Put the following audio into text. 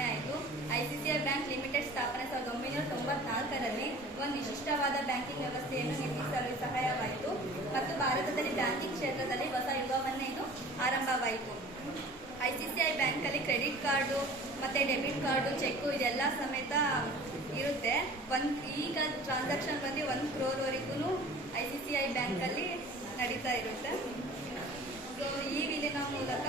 ಸ್ಥಾಪನೆ ಆಯಿತು. ICICI bank limited ಸ್ಥಾಪನೆ 1994ರಲ್ಲಿ ಒಂದು ವಿಶಿಷ್ಟವಾದ ಬ್ಯಾಂಕಿಂಗ್ ವ್ಯವಸ್ಥೆಯನ್ನು ನಿರ್ಮಿಸಲು ಸಹಾಯವಾಯಿತು ಮತ್ತು ಭಾರತದಲ್ಲಿ ಬ್ಯಾಂಕಿಂಗ್ ಕ್ಷೇತ್ರದಲ್ಲಿ ಹೊಸ ಯುಗವನ್ನೇ ಇದು ಆರಂಭವಾಯಿತು. ICICI ಬ್ಯಾಂಕಲ್ಲಿ ಕ್ರೆಡಿಟ್ ಕಾರ್ಡು ಮತ್ತು ಡೆಬಿಟ್ ಕಾರ್ಡು, ಚೆಕ್ಕು ಇದೆಲ್ಲ ಸಮೇತ ಇರುತ್ತೆ. ಈಗ ಟ್ರಾನ್ಸಾಕ್ಷನ್ ಬಂದು 1 crore ICICI ಬ್ಯಾಂಕಲ್ಲಿ ನಡೀತಾ ಇರುತ್ತೆ. ಸೊ ಈ ವಿಲೀನ ಮೂಲಕ